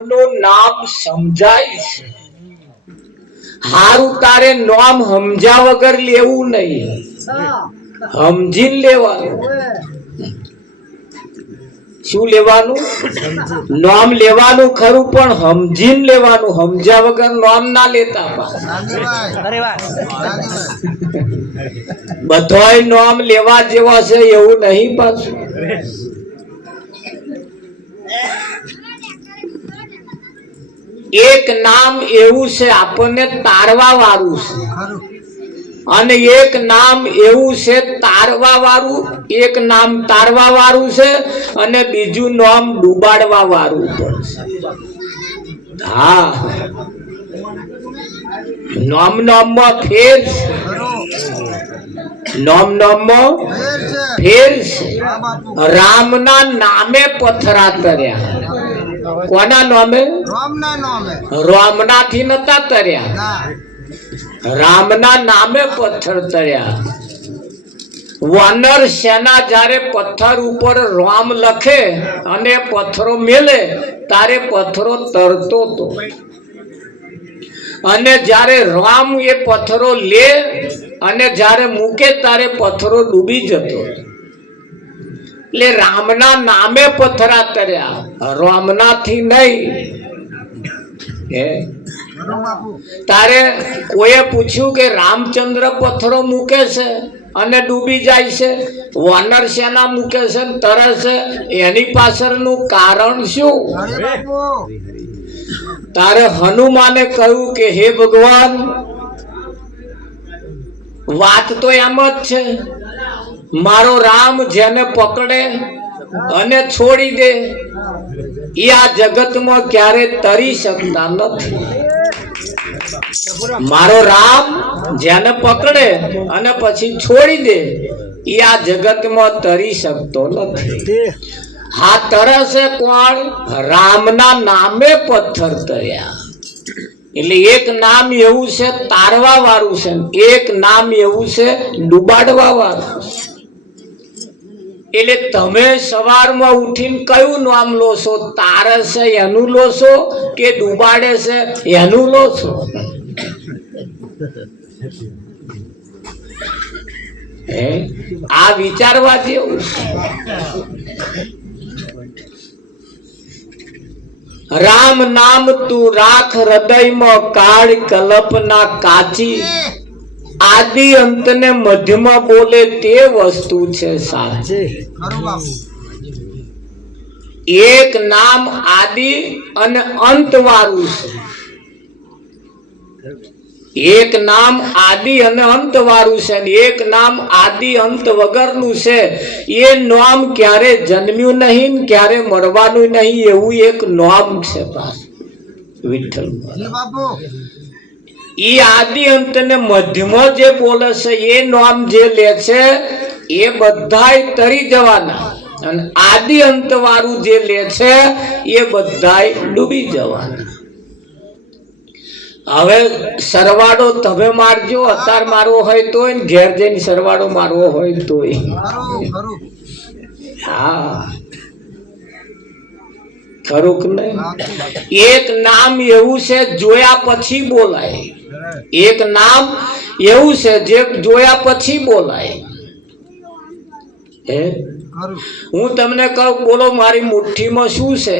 નામ સમજાય છે. હારું તારે નામ સમજ્યા વગર લેવું નહીં, સમજીને લેવાનું. શું લેવાનું? નામ લેવાનું ખરું, પણ સમજીને લેવાનું. સમજ્યા વગર નામ ના લેતા. બધાય નામ લેવા જેવા છે એવું નહીં પાછું. એક નામ એવું છે આપણને તારવા વાળું છે, અને એક નામ એવું છે તારવા વાળું. એક નામ તારવા વાળું છે અને બીજું નામ ડૂબાડવા વાળું પણ છે. હા, નામ નામમાં ફેર છે. નામ નામમાં ફેર છે. રામના નામે પથરા તર્યા. કોના નામે? રામના થી નતા તર્યા, રામના નામે પથ્થર તર્યા. વાનર સેના જ્યારે પથ્થર ઉપર રામ લખે અને પથ્થરો મેલે તારે પથ્થરો તરતો તો, અને જ્યારે રામ એ પથ્થરો લે અને જ્યારે મૂકે તારે પથ્થરો ડૂબી જતો. એટલે રામના નામે પથરા તર્યા, રામના થી નહીં. તારે કોઈએ પૂછ્યું કે રામચંદ્ર પથ્થરો મૂકે છે અને ડૂબી જાય છે, વાનર સેના મૂકે છે તરે છે, એની પાછળનું કારણ શું? તારે હનુમાને કહ્યું કે હે ભગવાન, વાત તો એમ જ છે, મારો રામ જેને પકડે અને છોડી દે એ આ જગતમાં ક્યારે તરી શકતા નથી. મારો રામ જેને પકડે અને પછી છોડી દે એ આ જગતમાં તરી શકતો નથી. હા, તરસે કોણ? રામના નામે પથ્થર તર્યા. એટલે એક નામ એવું છે તારવા વાળું છે, એક નામ એવું છે ડૂબાડવા વાળું છે. એટલે તમે સવારમાં ઉઠીને કયું નામ લો છો? તારે છે એનું લો છો કે ડૂબાડે છે એનું લો છો? આ વિચારવા જેવું. રામ નામ તું રાખ હૃદયમાં, કાળ કલ્પના કાચી. આદિ અંત ને મધ્યમાં બોલે તે વસ્તુ છે સાચી. એક નામ આદિ અને અંત વાળું છે. એક નામ આદિ અને અંત વાળું છે, એક નામ આદિ અંત વગરનું છે. એ નામ ક્યારે જન્મ્યું નહીં, ક્યારે મરવાનું નહીં, એવું એક નામ છે વિઠ્ઠલ. એ આદિ અંત ને મધ્યમાં જે બોલે છે એ નામ જે લે છે એ બધાય તરી જવાના, અને આદિ અંત વાળું જે લે છે એ બધાય ડૂબી જવાના. હવે સરવાળો તમે મારજો, અત્યારે મારવો હોય તોય, ઘેર જઈને સરવાળો મારવો હોય તોય. હા, ખરું કે નહીં? એક નામ એવું છે જોયા પછી બોલાય. એક નામ એવું છે જે જોયા પછી બોલાય. હું તમને કહું બોલો મારી મુઠ્ઠીમાં શું છે,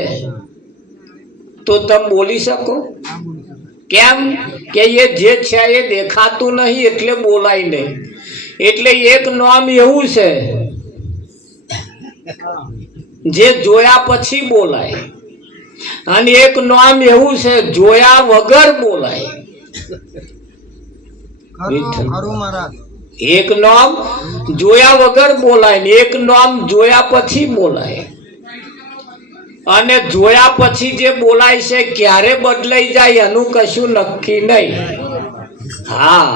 તો તમે બોલી શકો? કેમ કે એ જે છે એ દેખાતું નહીં એટલે બોલાય નહીં. એટલે એક નામ એવું છે જે જોયા પછી બોલાય, અને એક નામ એવું છે જોયા વગર બોલાય. એક નામ જોયા વગર બોલાય ને એક નામ જોયા પછી બોલાય. અને જોયા પછી જે બોલાય છે ક્યારે બદલાઈ જાય એનું કશું નક્કી નહીં. હા,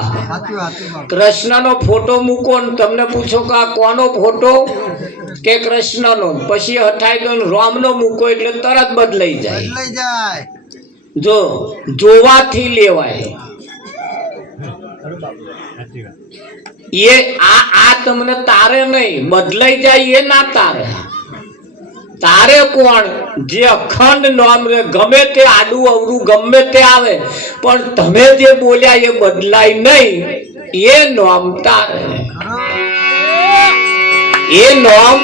કૃષ્ણનો ફોટો મૂકો ને તમને પૂછો કે આ કોનો ફોટો? કે કૃષ્ણનો. પછી હટાઈ દો રામનો મૂકો એટલે તરત બદલાઈ જાય. જો જોવાથી લેવાય. એ આ તમને તારે નહીં, બદલાઈ જાય એ ના તારે. તારે કોણ જે અખંડ નામ રે, ગમે તે આડું અવરું ગમે તે આવે પણ તમે જે બોલ્યા એ બદલાય નહીં, એ નામ તારે, એ નામ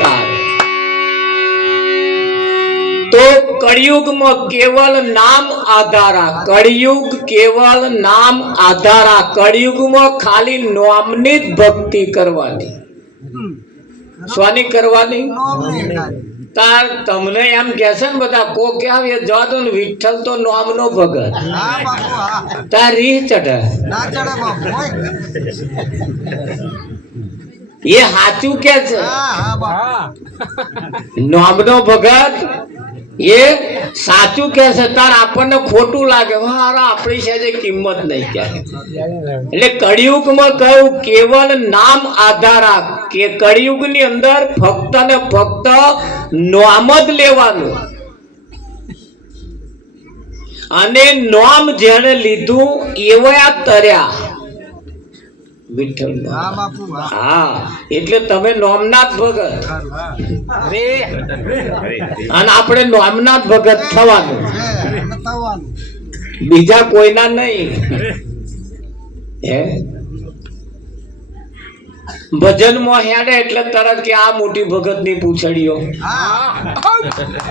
તારે. તો કળિયુગમાં કેવલ નામ આધારા, કળિયુગ કેવલ નામ આધારા, કળિયુગમાં ખાલી નામની જ ભક્તિ કરવાની. સ્વાની કરવાની? તાર તમને એમ કહેશે ને બધા કો કે આવે જવા દો ને, વિઠ્ઠલ તો નામનો ભગત, તાર રીહ ચઢે. એ સાચું કે છે નામનો ભગત, એ સાચું કે છે. તાર આપણને ખોટું લાગે, આપણી છે કિંમત નહીં ક્યારે. એટલે કળિયુગમાં કહ્યું કેવલ નામ આધારા, કે કળિયુગ ની અંદર ફક્ત ને ફક્ત નામ જ લેવાનું, અને નામ જેને લીધું એવા તર્યા વિઠ્ઠલ. હા, એટલે તમે નામના જ ભગત, અને આપણે નામના જ ભગત થવાનું, બીજા કોઈના નહીં. હે ભજનમાં હેડે એટલે તરત કે આ મોટી ભગત ની પૂછડીઓ,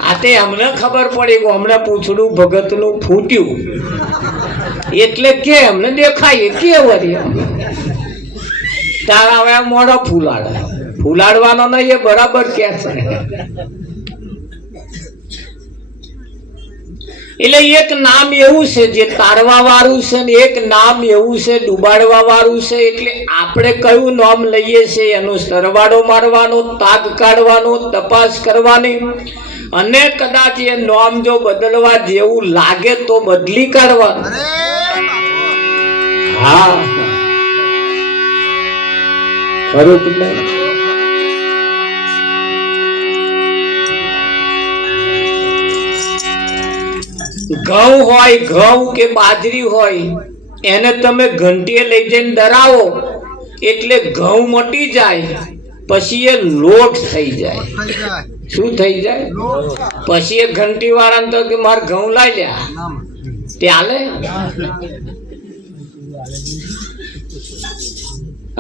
આ તે અમને ખબર પડી કે હમણાં પૂછડું ભગત નું ફૂટ્યું એટલે કે અમને દેખાય કે વળી તારા હવે મોઢો ફૂલાડવાનો નહીં, એ બરાબર કે છે. એટલે એક નામ એવું છે જે તારવા વાળું છે ને એક નામ એવું છે ડુબાડવા વાળું છે. એટલે આપણે કયું નામ લઈએ છીએ એનો સરવાળો મારવાનો, તાગ કાઢવાનો, તપાસ કરવાની, અને કદાચ એ નામ જો બદલવા જેવું લાગે તો બદલી કાઢવાનું. હા ઘઉં હોય, ઘઉં કે બાજરી હોય, એને તમે ઘંટીએ લઈ જઈને દરાવો એટલે ઘઉં મટી જાય, પછી એ લોટ થઈ જાય. શું થઈ જાય? પછી એ ઘંટી વાળા તો કે મારે ઘઉં લાવી લ્યા, ચાલે?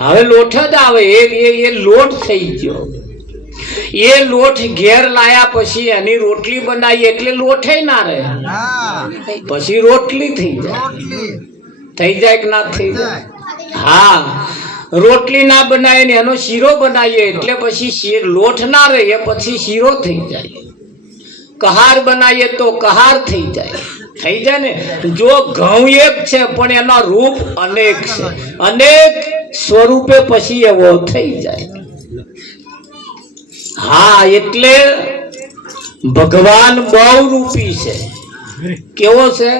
હવે લોટ જ આવે, એ લોટ થઈ ગયો. એ લોટ ઘેર લાયા પછી એની રોટલી બનાવી એટલે લોઠે ના રહે, પછી રોટલી થઈ જાય. થઈ જાય કે ના થઈ જાય? હા, રોટલી ના બનાવીએ ને એનો શીરો બનાવીએ એટલે પછી લોટ ના રહે, પછી શીરો થઈ જાય. કહાર બનાવીએ તો કહાર થઈ જાય. થઈ જાય ને? જો ઘઉં એક છે પણ એના રૂપ અનેક છે, અનેક સ્વરૂપે પછી એવો થઈ જાય. હા, એટલે ભગવાન બહુ રૂપી છે. કેવો છે?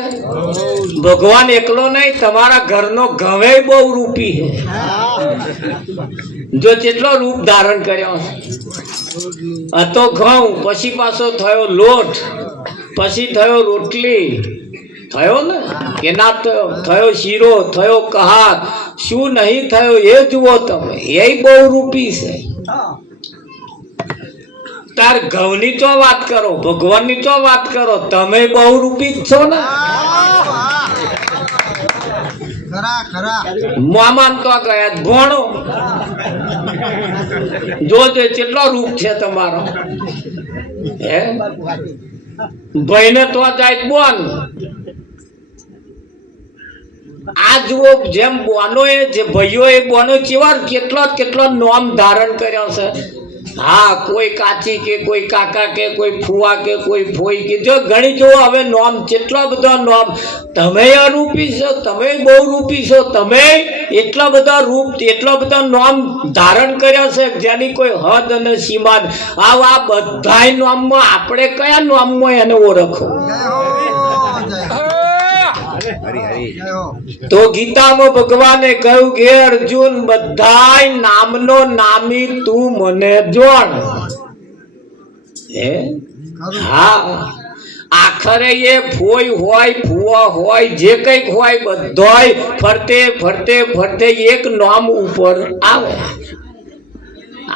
ભગવાન એકલો નહીં, તમારા ઘરનો ઘવે બહુ રૂપી છે. જો કેટલો રૂપ ધારણ કર્યો હતો. ઘઉં, પછી પાછો થયો લોટ, પછી થયો રોટલી, થયો ને કે ના થયો? થયો શીરો, થયો કહાર, શું નહીં થયો એ જુઓ તમે. એ બહુ રૂપી છે. તાર ઘઉંની તો વાત કરો, ભગવાનની તો વાત કરો, તમે બહુ રૂપી જ છો ને. મામાન તો ગયા ભણો, જોજો કેટલો રૂપ છે તમારો. હે ભાઈને તો જાય બોન. આ જુઓ, જેમ બોનો એ જે ભાઈઓ એ બોનો ચેવા કેટલો નામ ધારણ કર્યો છે. હા, કોઈ કાચી કે કોઈ કાકા કે કોઈ ફુવા કે કોઈ ફોઈ કે જો ઘણી જો હવે નામ કેટલા બધા નામ. તમે અરૂપી છો, તમે બહુ રૂપી છો, તમે એટલા બધા રૂપ, એટલા બધા નામ ધારણ કર્યા છે જેની કોઈ હદ અને સીમા. આ બધા નામમાં આપણે કયા નામમાં એને ઓળખો? તો ગીતામાં ભગવાને કહ્યું કે અર્જુન, બધાય નામનો નામી તું મને જોણ. હા, આખરે એ ફોઈ હોય, ફુવા હોય, જે કઈક હોય, બધાય ફરતે ફરતે ફરતે એક નામ ઉપર આવે.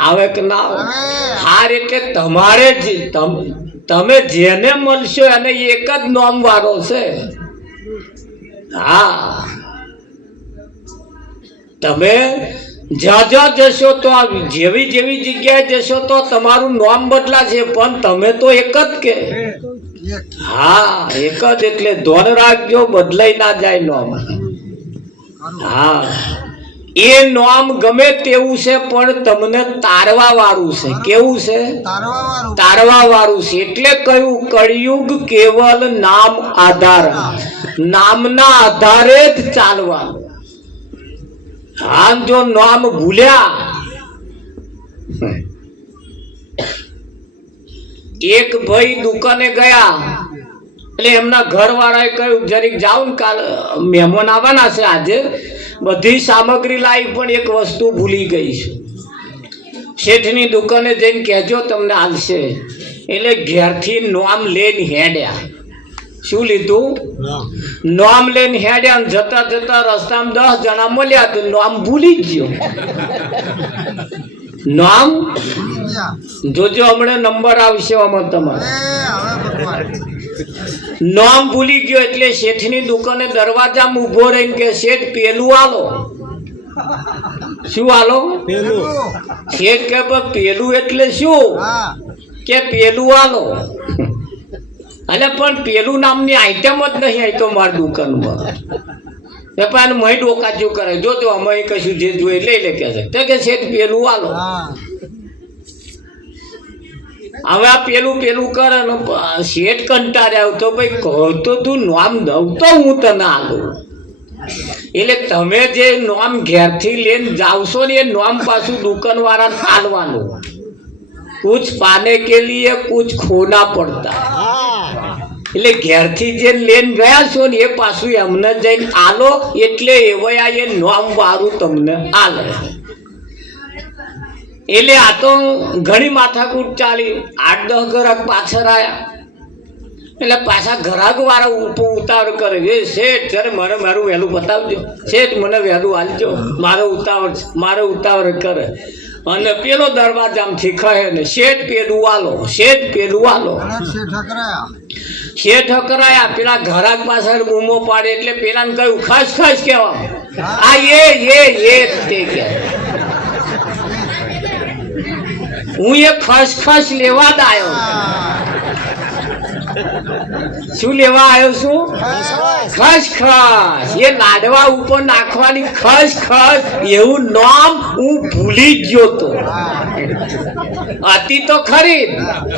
આવે કે ના આવે? હાર એટલે તમારે જ તમે જેને મળશો એને એક જ નામ વાળો છે. હા, તમે જ્યાં જ્યાં જશો તો જેવી જેવી જગ્યાએ જશો તો તમારું નામ બદલાશે, પણ તમે તો એક જ કે. હા, એક જ. એટલે ધોન રાખજો, બદલાઈ ના જાય નામ. હા, એ નામ ગમે તેવું છે પણ તમને તારવા વાળું છે. કેવું છે? તારવા વાળું છે. એટલે કયું કળિયુગ કેવલ નામ આધાર, નામના આધારે જ ચાલવાનું. હા, જો નામ ભૂલ્યા, એક ભાઈ દુકાને ગયા એટલે એમના ઘરવાળાએ કહ્યું જરીક જાઓ ને, કાલ મહેમાન આવવાના છે, આજે બધી સામગ્રી લાવી પણ એક વસ્તુ ભૂલી ગઈ છે. શેઠની દુકાને જઈને કહેજો તમને હાલશે. એટલે ઘેરથી નામ લઈને હેડ્યા. શું લીધું? નામ લઈને હેડ્યા. જતા જતા રસ્તામાં 10 જણા મળ્યા તો નામ ભૂલી ગયો. નામ જોજો, હમણાં નંબર આવશે આમાં તમારે. નામ ભૂલી ગયો એટલે શેઠની દુકાને દરવાજામાં ઊભો રહીને કે શેઠ પેલું આલો. શું આલો? શેઠ કે પેલું એટલે શું? કે પેલું આલો. અને પણ પેલું નામની આઈટમ જ નહીં આવી તો મારી દુકાનમાં. વેપાર મહી ડોકાચું કરે, જો તો અમે કશું જે જોઈએ લઈ લે કે છે. તો કે શેઠ પેલું આલો. હવે આ પેલું પેલું કરે ને શેઠ કંટાળ્યા તો ભાઈ કહો તો તું નામ દઉં તો હું તને આલું. એટલે તમે જે નામ ઘેરથી લઈને જાવશો ને એ નામ પાછું દુકાન વાળાને આલવાનું. कुछ पाने के लिए कुछ खोना पड़ता. એટલે ઘેરથી જે લેન ગયા છો ને એ પાછું એમને જઈને આલો, એટલે એવયા એ નામ વાળું તમને આલે. એટલે આ તો ઘણી માથાકૂટ ચાલી. 8-10 ગ્રાહક પાછળ આવ્યા એટલે પાછા ગ્રાહક વાળા ઉતાવળ કરે, એ શેઠ જયારે મને મારું વહેલું બતાવજો, શેઠ મને વહેલું હાલજો, મારે ઉતાવળ કરે. અને પેલો દરવાજામાંથી કહે ને શેઠ પેલું આલો, શેઠ પેલું આલો. શેઠ અકરાયા. પેલા ઘરાક પાછળ બૂમો પાડે એટલે પેલાને કહ્યું ખસ ખસ કેવા. આ એ તે કે હું એ ખસ ખસ લેવા જ આવ્યો. શું લેવા આવ્યો છું? ખસ ખસ. એ લાડવા ઉપર નાખવાની ખસ ખસ, એવું નામ હું ભૂલી જ ગયો તો. હતી તો ખરી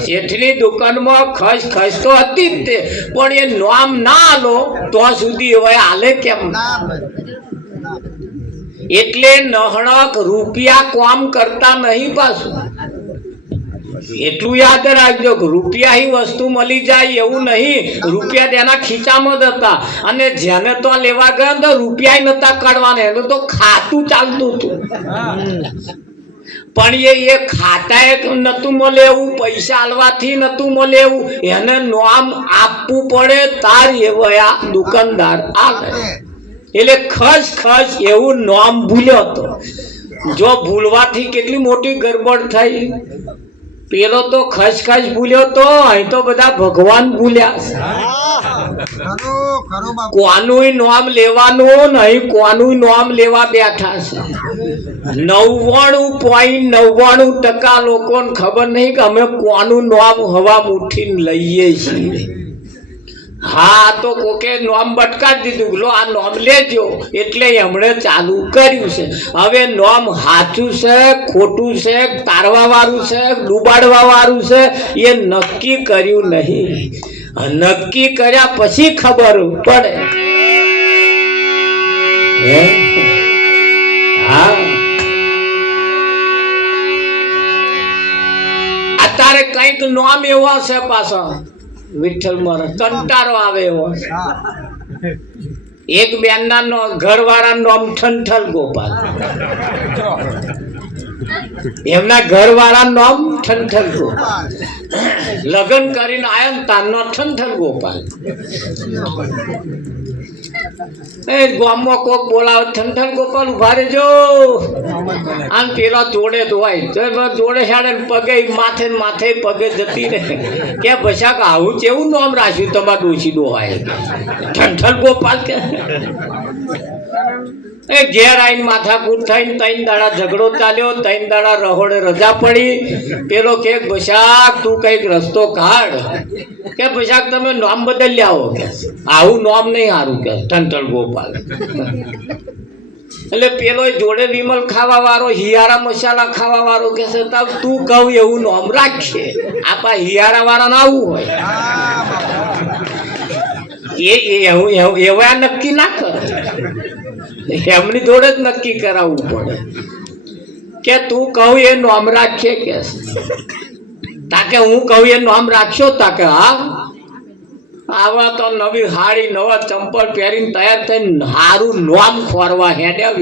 શેઠની દુકાનમાં ખસ ખસ તો હતી જ તે, પણ એ નામ ના આલો તો સુધી હવે હાલે કેમ? એટલે નહણક રૂપિયા કામ કરતા નહીં. પાછું એટલું યાદ રાખજો કે રૂપિયા વસ્તુ મળી જાય એવું નહીં. રૂપિયા તેના ખીચામાં જ હતા, અને જેને તો લેવા ગયા તો રૂપિયા નતા કાઢવાના, એનું તો ખાતું ચાલતું હતું. પણ એ ખાતાએ નતું મળે એવું, પૈસા આલવાથી નતું મળે એવું, એને નામ આપવું પડે તાર એવા દુકાનદાર આવે. એટલે ખસ ખસ એવું નામ ભૂલ્યો હતો. જો ભૂલવાથી કેટલી મોટી ગરબડ થઈ. પેલો તો ખસ ખસ ભૂલ્યો તો, અહીં તો બધા ભગવાન ભૂલ્યા. કોનું નામ લેવાનું નહીં, કોનું નામ લેવા બેઠા છે. 99.99% લોકોને ખબર નહીં કે અમે કોનું નામ હવા મુઠ્ઠીને લઈએ છીએ. હા, તો કોકે નામ બટકાવી દીધું, લો આ નામ લેજો, એટલે એમણે ચાલુ કર્યું છે. હવે નામ સાચું છે ખોટું છે, તારવા વાળું છે ડૂબાડવા વાળું છે, એ નક્કી કર્યું નહીં. નક્કી કર્યા પછી ખબર પડે. હા, અત્યારે કઈક નામ એવા છે પાછા વિઠ્ઠલ મારા કંટાળો આવે એવો. એક બેન ના ઘર વાળા નામ ઠંઠલ ગોપાલ. એમના ઘરવાળા નામ ઠંઠલ ગોપાલ. લગ્ન કરીને આયા ને તારનો ઠંઠલ ગોપાલ. એ ગામમાં કોક બોલાવે ઠંઠલ ગોપાલ ઉભા રહેજો. આમ પેલા જોડે ધોવાય તો જોડે હેડે પગે માથે ને માથે પગે જતી રહે કે ભસાક આવું કેવું નામ રાખ્યું તમારે ડોશી ડોહાય ઠંઠલ ગોપાલ કે. એ ઘેર આવીને માથાકૂટ થઈને 3 દાડા ઝઘડો ચાલ્યો. 3 દાડા રહોડે રજા પડી. પેલો કે ભસાક તું કઈક રસ્તો કાઢ કે ભસાક તમે નામ બદલી આવો કે આવું નામ નહીં સારું કે ઠંઠલ ગોપાલ. એટલે પેલો જોડે વિમલ ખાવા વાળો હિયારા મસાલા ખાવા વાળો કે છે તું કહું એવું નામ રાખશે. આપા હિયારા વાળા ના આવું હોય એવા નક્કી ના કરે. એમની જોડે જ નક્કી કરાવવું પડે કે તું કહું એ નામ રાખશે કે તાકે હું કહું એ નામ રાખશો તાકે હા આવા તો નવી હાડી નવા ચંપલ પહેરીને તૈયાર થઈને હારું નામ ખોરવા હેડ્યા.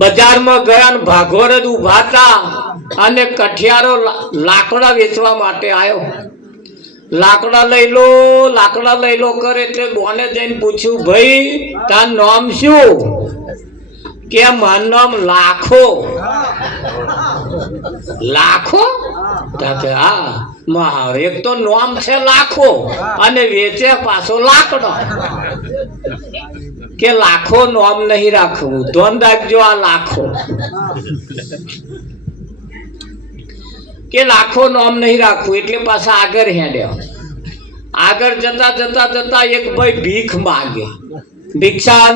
બજારમાં ગયા ને ભાગોર જ ઉભા હતા અને કઠિયારો લાકડા વેચવા માટે આવ્યો. લાકડા લઈ લો કરે એટલે બોને જઈને પૂછ્યું ભાઈ તાર નામ શું કે મારું નામ લાખો. લાખો હા મારે એક તો નામ છે લાખો અને વેચે પાછો લાકડો કે લાખો નામ નહીં રાખવું ધોન રાખજો આ લાખો કે લાખો નામ નહીં રાખવું એટલે પાછા આગળ હેડ્યા. આગળ જતા એક ભાઈ ભીખ માગે ભિક્ષાન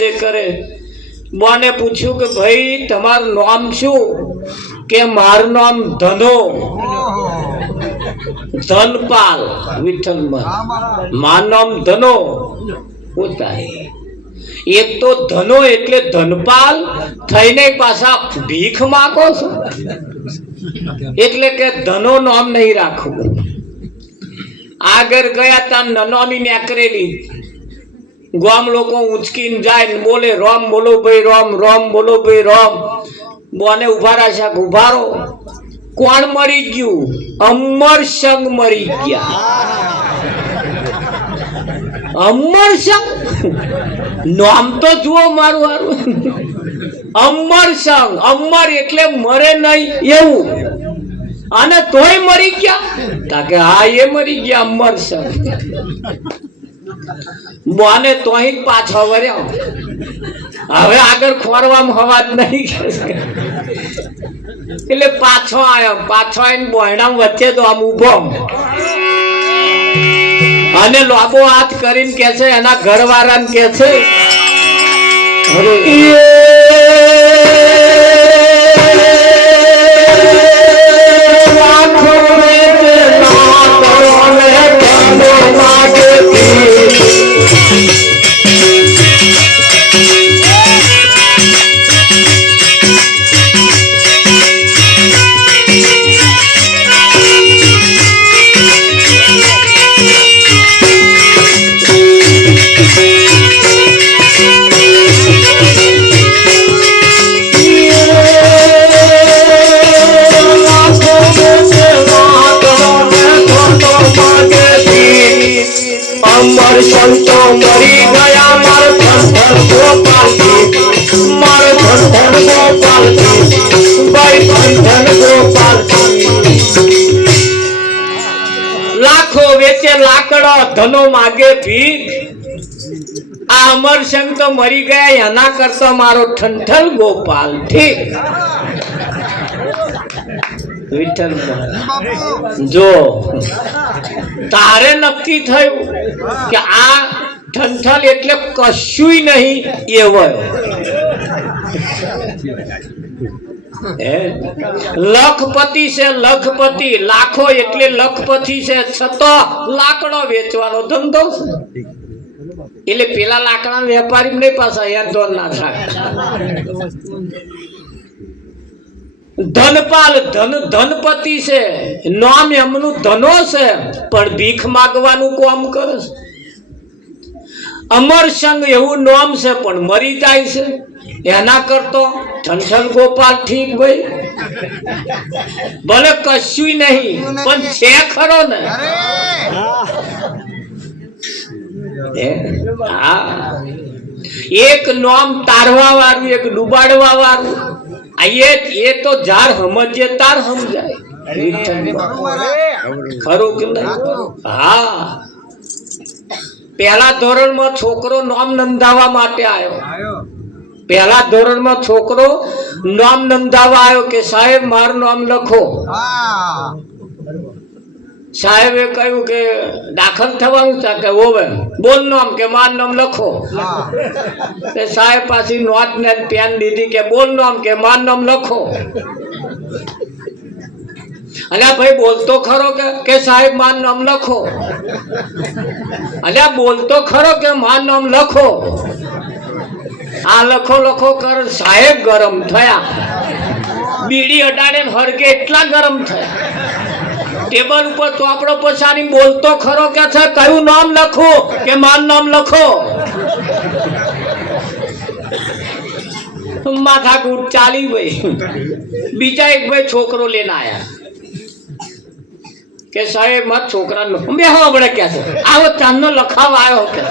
દે કરે. બોને પૂછ્યું કે ભાઈ તમારું નામ શું કે મારું નામ ધનપાલ વિઠ્ઠલમાં મારું નામ ધનો હોતા. એક તો ધનો એટલે ધનપાલ થઈને પાછા ભીખ માગો છો એટલે કે ધનો નામ નહીં રાખવું. આગળ ગયા તા નનોની નેકરેલી ગામ લોકો ઉંચકીને જાય ને બોલે રોમ બોલો ભાઈ રોમ બોલો ભાઈ રોમ. બોને ઉભા રાખ્યા ઉભા રહો. કોણ મરી ગયું? અમરસંગ મરી ગયા. અમરસંગ નામ તો જુઓ મારું હારું. અમરસંગ અમર એટલે મરે નહીં એવું અને તોય મરી ગયા તાકે હા એ મરી ગયા અમરસંગ. બોને તોય પાછો વર્યો. હવે આગળ ખોરવામાં હવા જ નહીં એટલે પાછો આવીને બોયણા વચ્ચે તો આમ ઉભો અને લાંબો હાથ કરીને કે છે એના ઘરવાળાને કે છે સંતો મરી ગયા મારો ધન ગોપાલ મારો ધન ગોપાલ ભાઈ ધન ગોપાલ. લાખો વેચે લાકડો ધનો માગે ભીખ. આ અમરસંગ તો મરી ગયા એના કરતા મારો ઠંઠલ ગોપાલ ઠીક. વિઠ્ઠલ જો તારે નક્કી થયું કે આ ઠંઠલ એટલે કશુંય નહીં એવો લખપતિ છે લખપતિ લાખો એટલે લખપતિ છે છતાં લાકડો વેચવાનો ધંધો છે એટલે પેલા લાકડા વેપારી નહીં પાછા યાર દોર ના થાય. ધનપાલ ધનપતિ છે નામ એમનું ધનો છે પણ ભીખ માગવાનું કામ કરે છે. અમર સંગ એવું નામ છે પણ મરી જાય છે એના કરતો ઠંઠલ ગોપાલ ઠીક ભાઈ ભલે કશું નહીં પણ છે ખરો ને હા એક નામ તારવા વાળું એક ડૂબાડવા વાળું એ તો જાર સમજે તાર સમજાય ખરું કે નહીં હા પહેલા ધોરણમાં છોકરો નામ નોંધાવવા માટે આવ્યો પહેલા ધોરણમાં છોકરો નામ નોંધાવવા આવ્યો કે સાહેબ મારું નામ લખો સાહેબે કહ્યું કે દાખલ થવાનું છે કે ઓવે બોલ નામ કે મારું નામ લખો સાહેબ પાછી નોટ ને પેન દીધી કે બોલ નામ કે મારું નામ લખો અલ્યા ભાઈ બોલતો ખરો કે સાહેબ મારું નામ લખો અલ્યા બોલતો ખરો કે મારું નામ લખો આ લખો લખો કર સાહેબ ગરમ થયા બીડી અડાડે હરકે એટલા ગરમ થયા ટેબલ ઉપર ચોપડો પછાડી બોલતો ખરો કે છે કયું નામ લખો કે મારું નામ લખો માથા કૂટ ચાલી ભાઈ બીજા એક ભાઈ છોકરો લઈને આયા કે સાહેબ મારા છોકરાનો બેહો આપણે કે છે આવો ચાંદનો લખાવ આવ્યો કે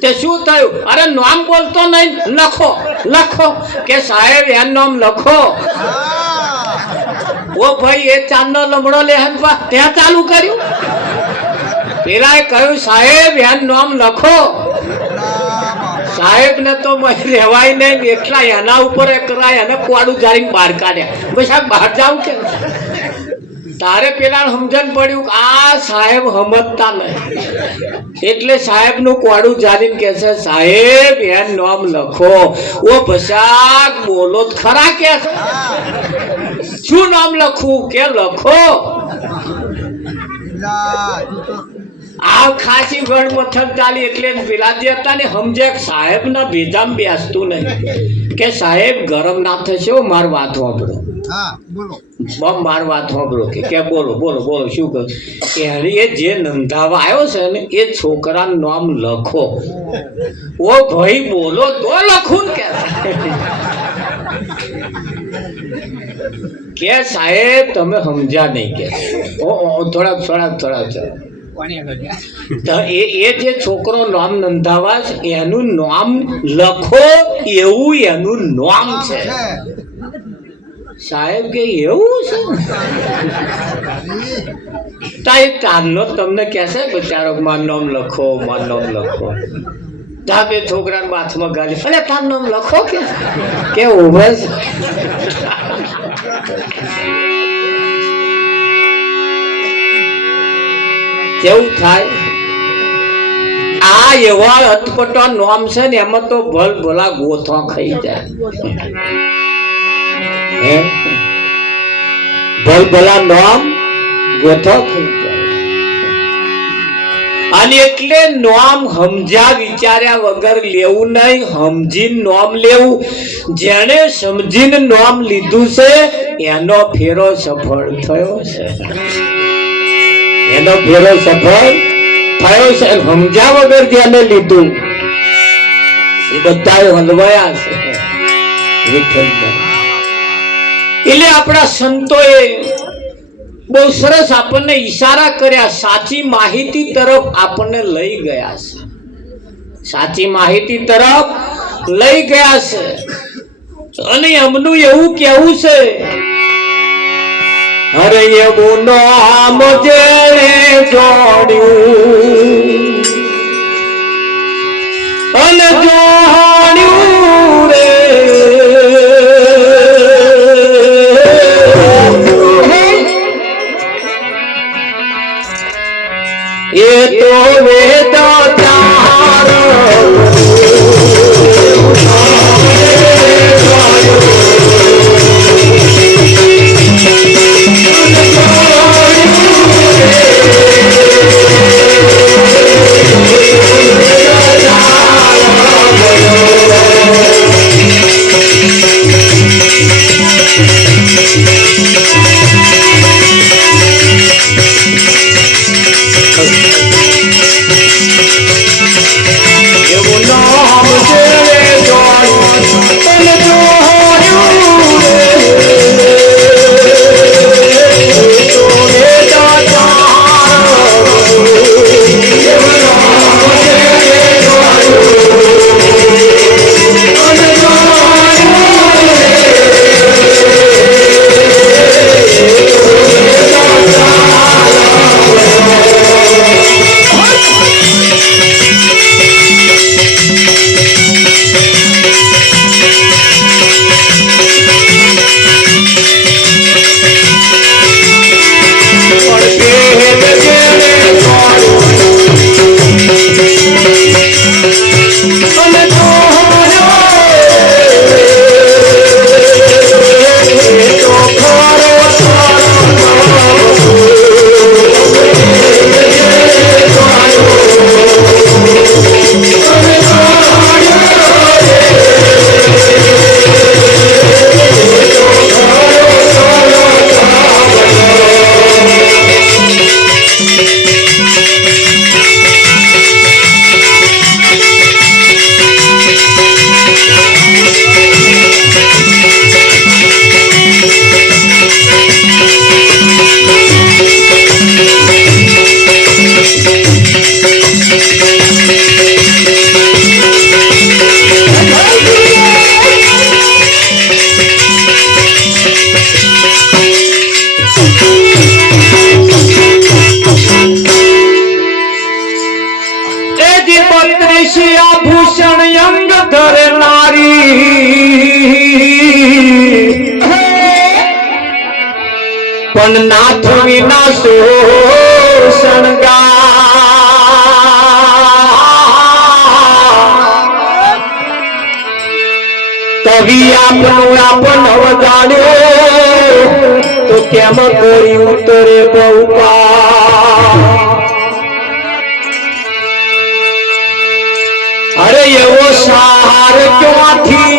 તે શું થયું અરે નામ બોલતો નહીં લખો લખો કે સાહેબ એનું નામ લખો ઓ ભાઈ એ ચાંદનો લમડો લે ત્યાં ચાલુ કર્યું પેલા કહ્યું સાહેબ એનું નામ લખો સાહેબ ને તો રહેવાય નહીં એટલા એના ઉપર કરાય અને કોડું જારીને બહાર કાઢ્યા બસ બહાર જાવ કે તારે પેલા સમજણ પડ્યું કે આ સાહેબ સમજતા નહીં એટલે સાહેબ નું કોડું જારીને કે છે સાહેબ એનું નામ લખો ઓ ભસાક બોલો ખરા કે શું નામ લખું કે લખો આ ખાસી ગણ મથક ચાલી એટલે પેલા જે હતા ને સમજે સાહેબ ના ભેજામ બેસતું નહીં કે સાહેબ ગરમ ના થશે માર વાત વાપરો માર વાત વાપરો કે બોલો બોલો બોલો શું કહું એ જે નંધાવા આવ્યો છે ને એ છોકરાનું નામ લખો ઓ ભાઈ બોલો તો લખું ને કે સાહેબ તમે સમજ્યા નહીં કે થોડાક તો એ જે છોકરો નામ નોંધાવા છે એનું નામ લખો એવું એનું નામ છે સાહેબ કે એવું છે તાઈ તારનો તમને કહેશે બચારો મારું નામ લખો મારું નામ લખો તાબે છોકરાના બાથમાં ગાલી અરે તારું નામ લખો કે ઉભે કેવું થાય આ એવા અટપટા નામ છે ને એમાં તો ભલ ભલા ગોથા ખાઈ જાય ભલ ભલા નામ ગોથા ખાઈ જાય અને એટલે નામ સમજ્યા વિચાર્યા વગર લેવું નહીં સમજીને નામ લેવું જેને સમજીને નામ લીધું છે એનો ફેરો સફળ થયો છે એનો ફેરો સફળ થયો છે સમજ્યા વગર જેને લીધું એ બધા હલવાયા છે એટલે આપણા સંતોએ બહુ સરસ આપણને ઈશારા કર્યા સાચી માહિતી તરફ આપણને લઈ ગયા છે સાચી માહિતી તરફ લઈ ગયા છે અને એમનું એવું કેવું છે અરે એવું નામ જે જોડ્યું અને જોડ્યું રે એ તો વેદ પણ નાથ વિના સો શણગાર કવિ આપનું આપન અવજાણ્યો તો કેમ કરી ઉતરે બહુપા અરે એવો સાર ક્યાંથી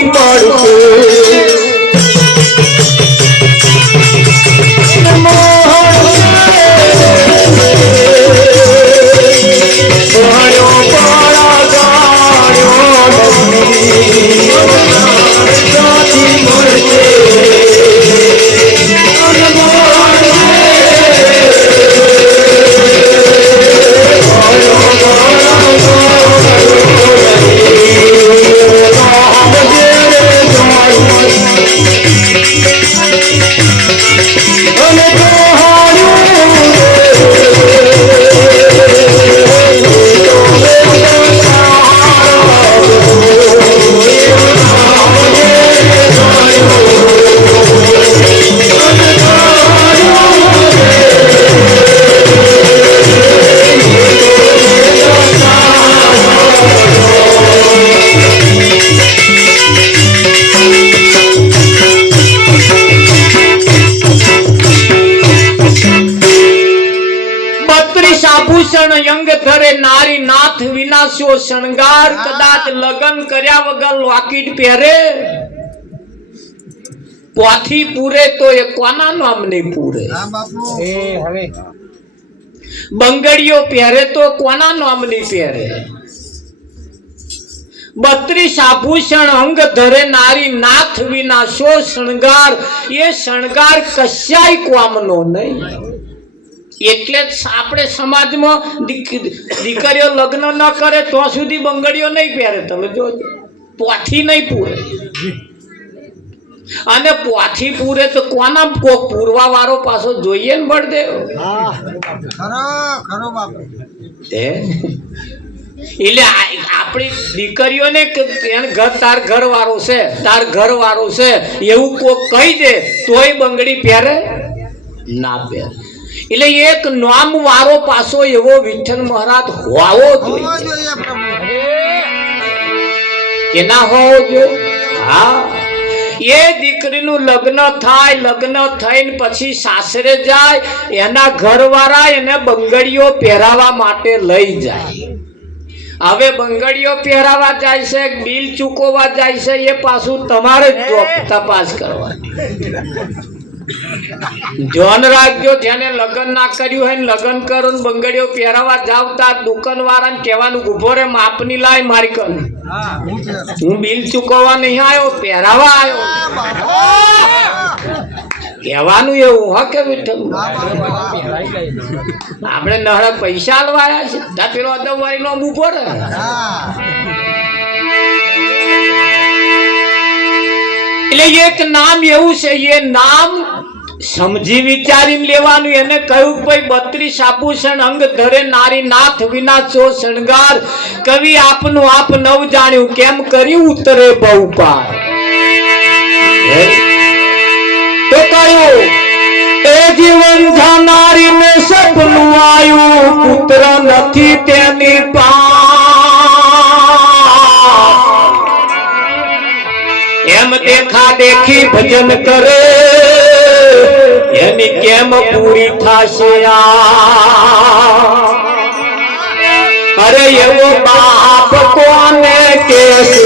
મળશે અંગ ધરે નારી નાથ વિનાશ્યો શણગાર કદાચ લગન કર્યા વગર લોકેટ પહેરે પોથી પૂરે તો એ કોના નામ નહીં પૂરે બંગડીઓ પહેરે તો કોના નામ નહીં પહેરે 32 આભૂષણ અંગ ધરે નારી નાથ વિનાશો શણગાર એ શણગાર કશાય કોમનો નહીં એટલે આપણે સમાજમાં દીકરીઓ લગ્ન ન કરે તો સુધી બંગડીઓ નહીં પહેરે તમે જોજો પોથી નહીં પૂરે અને પોથી પૂરે તો કોના કોક પૂરવા વાળો પાછો જોઈએ ને બળદેવ એટલે આપણી દીકરીઓને તાર ઘર વાળો છે તાર ઘર વાળો છે એવું કોક કહી દે તોય બંગડી પહેરે ના પહેરે એટલે એક નામ વાળો પાછો એવો વિઠ્ઠલ મહારાજ હોવો જોઈએ કે ના હોવો જોઈએ હા એ દીકરીનું લગ્ન થાય લગ્ન થઈને પછી સાસરે જાય એના ઘરવાળા એને બંગડીઓ પહેરાવા માટે લઈ જાય હવે બંગડીઓ પહેરાવા જાય છે બિલ ચૂકવવા જાય છે એ પાછું તમારે જ તપાસ કરવાની ધ્યાન રાખજો જેને લગ્ન ના કર્યું હોય ને લગ્ન કરો ને બંગડીઓ પહેરાવા જાવતા દુકાન વાળાને કહેવાનું ઉભો રે માપની લાય મારી કર હું બિલ ચૂકવવા નહીં આવ્યો પહેરાવા આવ્યો કહેવાનું એવું હા કે આપણે નહરા પૈસા આલવા આવ્યા છે પેલો અદમવારી નો ઉભો રે એટલે એક નામ એવું છે એ નામ સમજી વિચારીને લેવાનું એને કહ્યું ભાઈ 32 આભૂષણ અંગ ધરે નારી નાથ વિના સો શણગાર કવિ આપનું આપ નવ જાણ્યું કેમ કર્યું ઉતરે બહુ પાર તો કહ્યું એ જીવન જાનારી ને સપનું આવ્યું પુત્ર નથી તેની એમ દેખા દેખી ભજન કરે એની કેમ પૂરી થશે અરે એવો બાપ કોને કેસે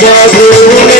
સદગુરુને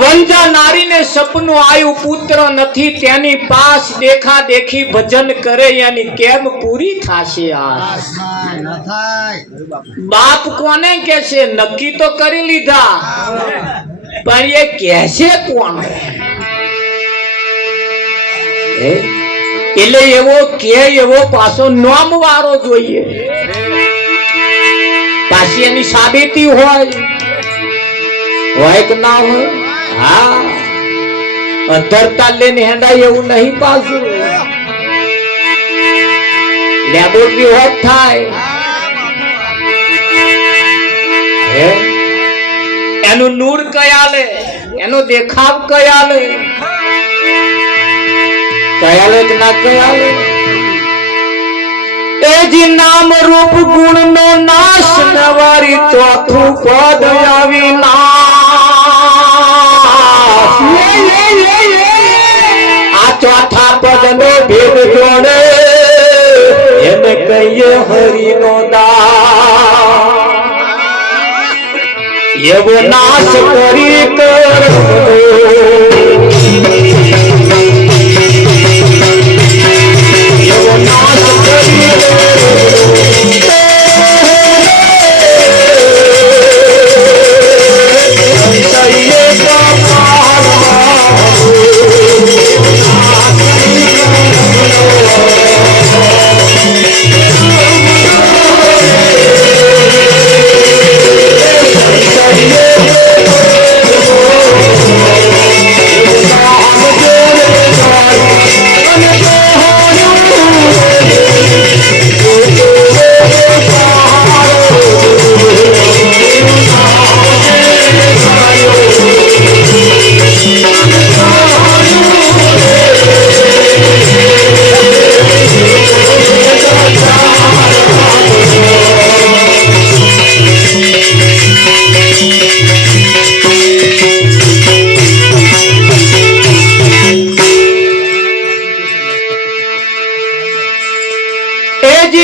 વંજા નારીને સપનું આયુ પુત્ર નથી તેની પાસ દેખા દેખી ભજન કરે એની કેમ પૂરી થાશે આસ બાપ કોને કે છે નક્કી તો કરી લીધા પણ એ કહેશે કોણ એટલે એવો કે એવો પાછો નામ વાળો જોઈએ પાછી એની સાબિતી હોય કે ના હોય હા અધરતા લઈને હેંડાય એવું નહીં પાછું લેબોરેટરી હોત થાય એનું નૂર કયા લે એનો દેખાવ કયા લે કે ના કયા લે એ જી નામ રૂપ ગુણ નો નાશ નવારી ચોથું પદ આવી આ ચોથા પદ નો ભેદ જોડે એને કહીએ હરિ નો દા એવો નાશ કરી કર એવો નાશ કરી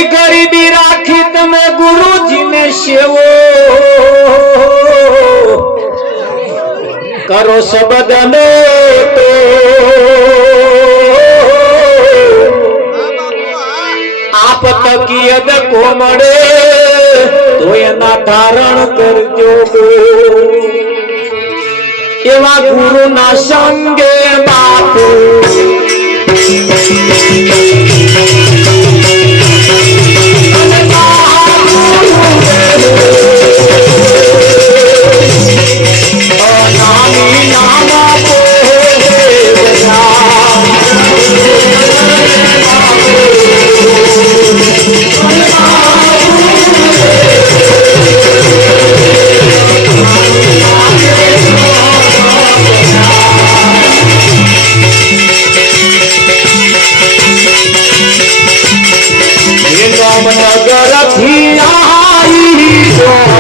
ગરીબી રાખી તમે ગુરુજીને સેવો કરો શબ્દને તો આપ તકીયદ કોમડે તો એના ધારણ કરજો એવા ગુરુ ના સંગે બાપુ નગર થી આવી